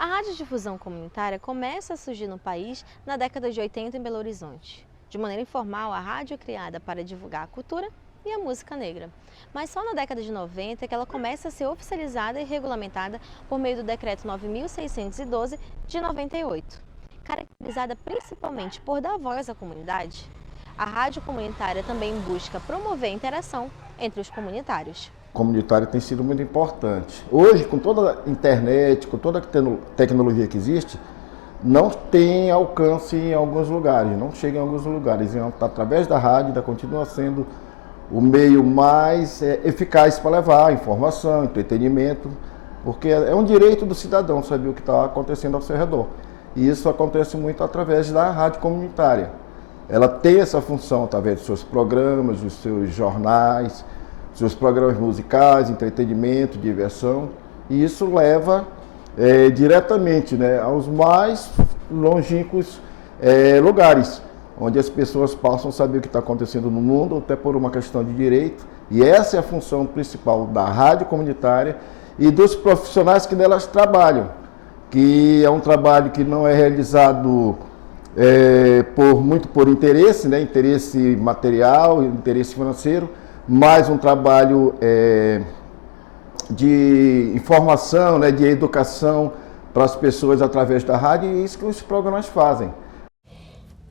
A radiodifusão comunitária começa a surgir no país na década de 80 em Belo Horizonte. De maneira informal, a rádio é criada para divulgar a cultura e a música negra. Mas só na década de 90 é que ela começa a ser oficializada e regulamentada por meio do Decreto 9.612 de 98. Caracterizada principalmente por dar voz à comunidade, a rádio comunitária também busca promover a interação entre os comunitários. Comunitário tem sido muito importante. Hoje, com toda a internet, com toda a tecnologia que existe, não tem alcance em alguns lugares, não chega em alguns lugares. Então, através da rádio, ainda continua sendo o meio mais eficaz para levar informação, entretenimento, porque é um direito do cidadão saber o que está acontecendo ao seu redor. E isso acontece muito através da rádio comunitária. Ela tem essa função através dos seus programas, dos seus jornais, seus programas musicais, entretenimento, diversão, e isso leva diretamente, né, aos mais longínquos lugares, onde as pessoas possam saber o que está acontecendo no mundo, até por uma questão de direito, e essa é a função principal da rádio comunitária e dos profissionais que nelas trabalham, que é um trabalho que não é realizado muito por interesse, né, interesse material, interesse financeiro, mais um trabalho de informação, né, de educação para as pessoas através da rádio, e é isso que os programas fazem.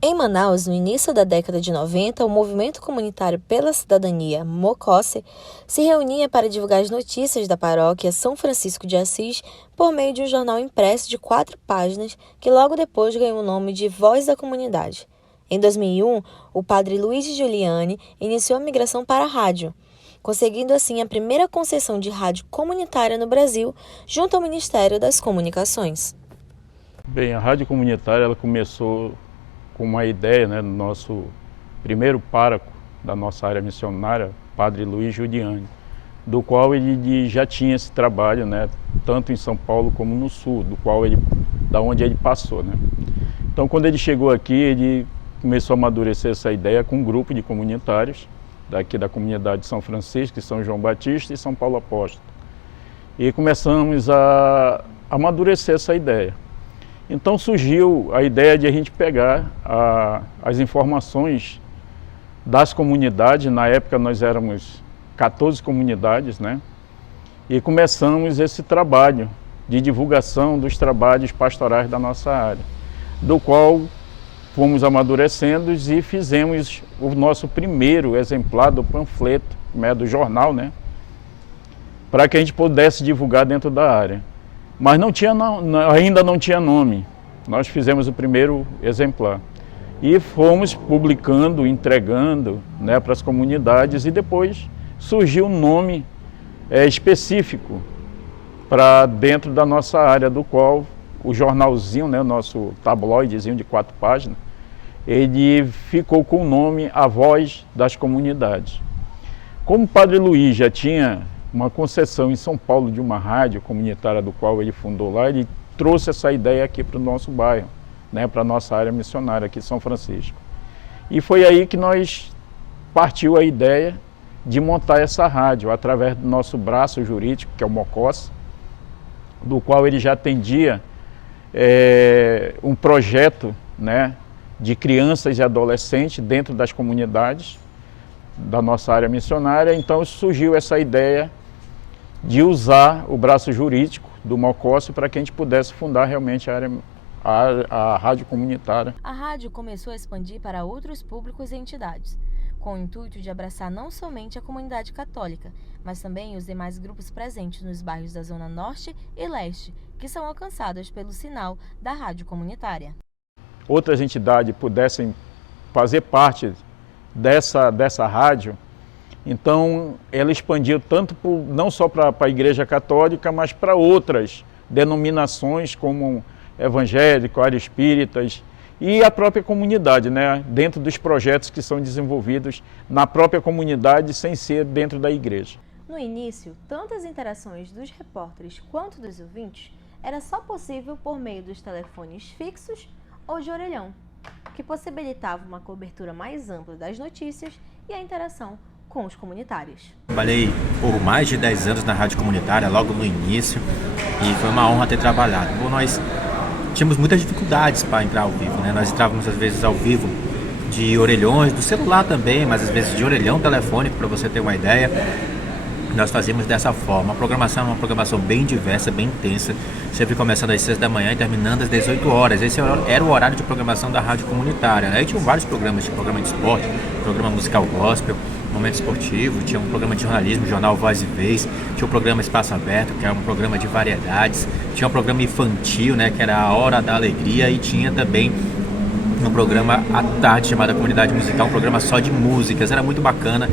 Em Manaus, no início da década de 90, o Movimento Comunitário pela Cidadania, MOCOSSE, se reunia para divulgar as notícias da paróquia São Francisco de Assis por meio de um jornal impresso de 4 páginas que logo depois ganhou o nome de Voz da Comunidade. Em 2001, o padre Luiz Giuliani iniciou a migração para a rádio, conseguindo assim a primeira concessão de rádio comunitária no Brasil, junto ao Ministério das Comunicações. Bem, a rádio comunitária ela começou com uma ideia, né, do nosso primeiro pároco da nossa área missionária, padre Luiz Giuliani, do qual ele já tinha esse trabalho, né, tanto em São Paulo como no Sul, da onde ele passou, né. Então, quando ele chegou aqui, ele começou a amadurecer essa ideia com um grupo de comunitários daqui da comunidade de São Francisco, São João Batista e São Paulo Apóstolo. E começamos a amadurecer essa ideia. Então surgiu a ideia de a gente pegar as informações das comunidades. Na época nós éramos 14 comunidades, né? E começamos esse trabalho de divulgação dos trabalhos pastorais da nossa área, do qual fomos amadurecendo e fizemos o nosso primeiro exemplar do panfleto, né, do jornal, né, para que a gente pudesse divulgar dentro da área. Mas ainda não tinha nome. Nós fizemos o primeiro exemplar e fomos publicando, entregando, né, para as comunidades, e depois surgiu um nome específico para dentro da nossa área, do qual o jornalzinho, né, o nosso tabloidezinho de 4 páginas, ele ficou com o nome A Voz das Comunidades. Como o padre Luiz já tinha uma concessão em São Paulo de uma rádio comunitária do qual ele fundou lá, ele trouxe essa ideia aqui para o nosso bairro, né, para a nossa área missionária aqui em São Francisco. E foi aí que nós partiu a ideia de montar essa rádio, através do nosso braço jurídico, que é o MOCOSSE, do qual ele já atendia um projeto, né, de crianças e adolescentes dentro das comunidades da nossa área missionária. Então surgiu essa ideia de usar o braço jurídico do MOCOSSE para que a gente pudesse fundar realmente a rádio comunitária. A rádio começou a expandir para outros públicos e entidades, com o intuito de abraçar não somente a comunidade católica, mas também os demais grupos presentes nos bairros da Zona Norte e Leste, que são alcançados pelo sinal da rádio comunitária. Outras entidades pudessem fazer parte dessa rádio, então ela expandiu tanto não só para a Igreja Católica, mas para outras denominações como evangélico, áreas espíritas e a própria comunidade, né, dentro dos projetos que são desenvolvidos na própria comunidade sem ser dentro da igreja. No início, tanto as interações dos repórteres quanto dos ouvintes era só possível por meio dos telefones fixos ou de orelhão, que possibilitava uma cobertura mais ampla das notícias e a interação com os comunitários. Trabalhei por mais de 10 anos na rádio comunitária, logo no início, e foi uma honra ter trabalhado. Bom, nós tínhamos muitas dificuldades para entrar ao vivo, né? Nós entrávamos às vezes ao vivo de orelhões, do celular também, mas às vezes de orelhão telefônico, para você ter uma ideia. Nós fazíamos dessa forma. A programação é uma programação bem diversa, bem intensa, sempre começando às 6 da manhã e terminando às 18 horas. Esse era o horário de programação da rádio comunitária, né? E tinham vários programas, tinha programa de esporte, programa musical gospel, momento esportivo, tinha um programa de jornalismo, jornal Voz e Vez, tinha o programa Espaço Aberto, que era um programa de variedades, tinha um programa infantil, né, que era a Hora da Alegria, e tinha também um programa à tarde chamado Comunidade Musical, um programa só de músicas. Era muito bacana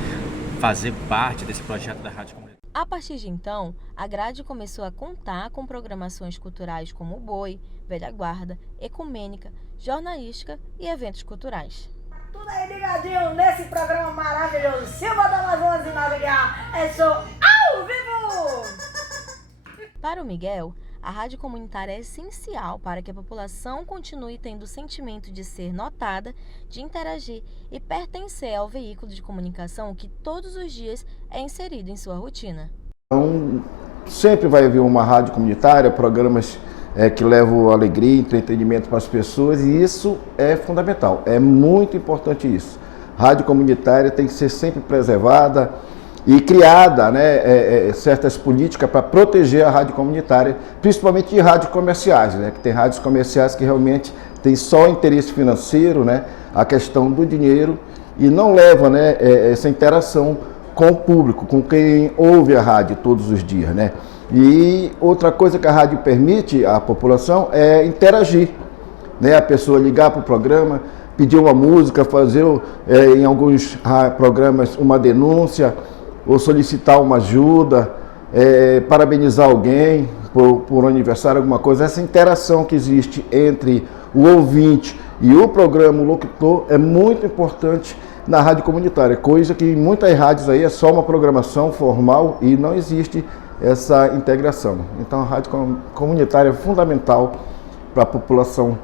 fazer parte desse projeto da Rádio Comunitária. A partir de então, a grade começou a contar com programações culturais como o Boi, Velha Guarda, ecumênica, jornalística e eventos culturais. Tudo aí ligadinho nesse programa maravilhoso, Silva da Amazonas e Navegar, é só ao vivo! Para o Miguel, a rádio comunitária é essencial para que a população continue tendo o sentimento de ser notada, de interagir e pertencer ao veículo de comunicação que todos os dias é inserido em sua rotina. Então, sempre vai haver uma rádio comunitária, programas que levam alegria e entretenimento para as pessoas, e isso é fundamental, é muito importante isso. Rádio comunitária tem que ser sempre preservada e criada, né, certas políticas para proteger a rádio comunitária, principalmente de rádios comerciais, né, que tem rádios comerciais que realmente tem só interesse financeiro, né, a questão do dinheiro, e não leva, né, essa interação com o público, com quem ouve a rádio todos os dias, né. E outra coisa que a rádio permite à população é interagir, né, a pessoa ligar para o programa, pedir uma música, fazer em alguns programas uma denúncia, ou solicitar uma ajuda, parabenizar alguém por um aniversário, alguma coisa. Essa interação que existe entre o ouvinte e o programa, o locutor, é muito importante na rádio comunitária, coisa que em muitas rádios aí é só uma programação formal e não existe essa integração. Então a rádio comunitária é fundamental para a população,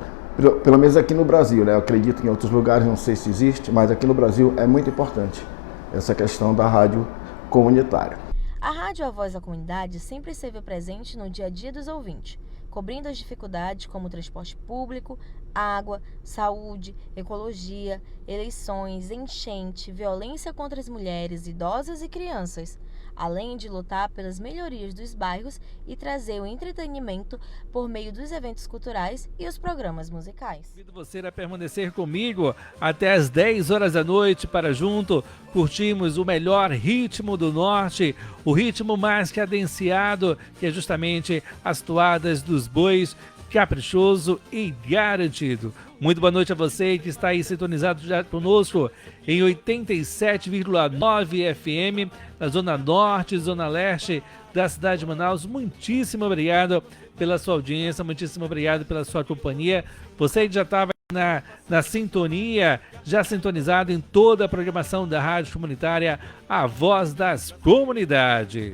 pelo menos aqui no Brasil, né? Eu acredito que em outros lugares, não sei se existe, mas aqui no Brasil é muito importante essa questão da rádio comunitária. A rádio A Voz da Comunidade sempre esteve presente no dia a dia dos ouvintes, cobrindo as dificuldades como transporte público, água, saúde, ecologia, eleições, enchente, violência contra as mulheres, idosas e crianças, além de lutar pelas melhorias dos bairros e trazer o entretenimento por meio dos eventos culturais e os programas musicais. Convido você a permanecer comigo até às 10 horas da noite para junto curtirmos o melhor ritmo do norte, o ritmo mais cadenciado, que é justamente as toadas dos bois, caprichoso e garantido. Muito boa noite a você que está aí sintonizado já conosco em 87,9 FM, na Zona Norte e Zona Leste da cidade de Manaus. Muitíssimo obrigado pela sua audiência, muitíssimo obrigado pela sua companhia. Você que já estava na sintonia, já sintonizado em toda a programação da Rádio Comunitária, A Voz das Comunidades.